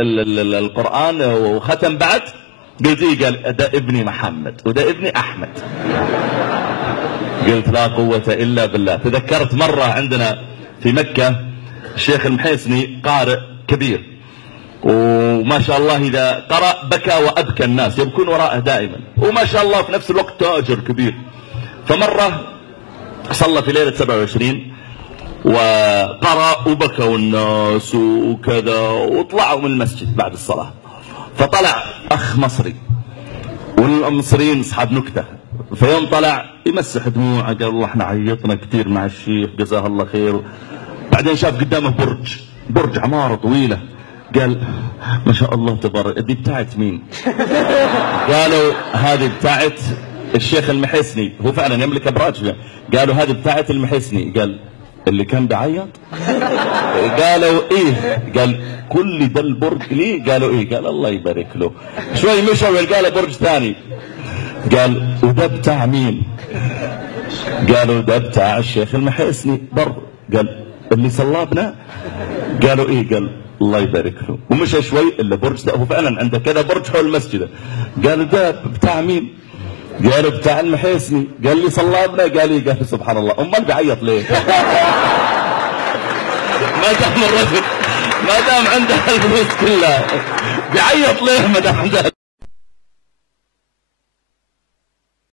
القرآن وختم بعد؟ قلت إيه؟ قال ده ابني محمد وده ابني أحمد. قلت لا قوة إلا بالله. تذكرت مرة عندنا في مكة الشيخ المحيسني قارئ كبير، وما شاء الله إذا قرأ بكى وأبكى الناس، يبكون وراءه دائما، وما شاء الله في نفس الوقت تاجر كبير. فمرة صلى في ليلة 27 وقرأ وبكوا الناس وكذا، وطلعوا من المسجد بعد الصلاة. فطلع أخ مصري، والمصريين أصحاب نكتة، فيوم طلع يمسح دموعه قال والله احنا عيطنا كثير مع الشيخ جزاه الله خير. بعدين شاف قدامه برج عمارة طويلة، قال ما شاء الله تبارك، دي بتاعت مين؟ قالوا هذه بتاعت الشيخ المحيسني، هو فعلا يملك ابراج. قالوا هذه بتاعت المحيسني. قال اللي كان بيعيط؟ قالوا ايه؟ قال كل ده البرج ليه؟ قالوا ايه؟ قال الله يبارك له. شوي مشوا قالوا برج ثاني، قال وده بتاع مين؟ قالوا ده بتاع الشيخ المحيسني برضه. قال اللي صلابنا؟ قالوا ايه؟ قال الله يبارك له. ومشى شوي الا برج ده، هو فعلا عنده كذا برج حول المسجد. قالوا ده بتاع مين؟ قالوا بتاع المحيسني. قال لي صلابنا؟ قال لي. قال سبحان الله، امال بيعيط ليه؟ ما دام الرجل ما دام عنده الفلوس كلها بيعيط ليه ما دام عنده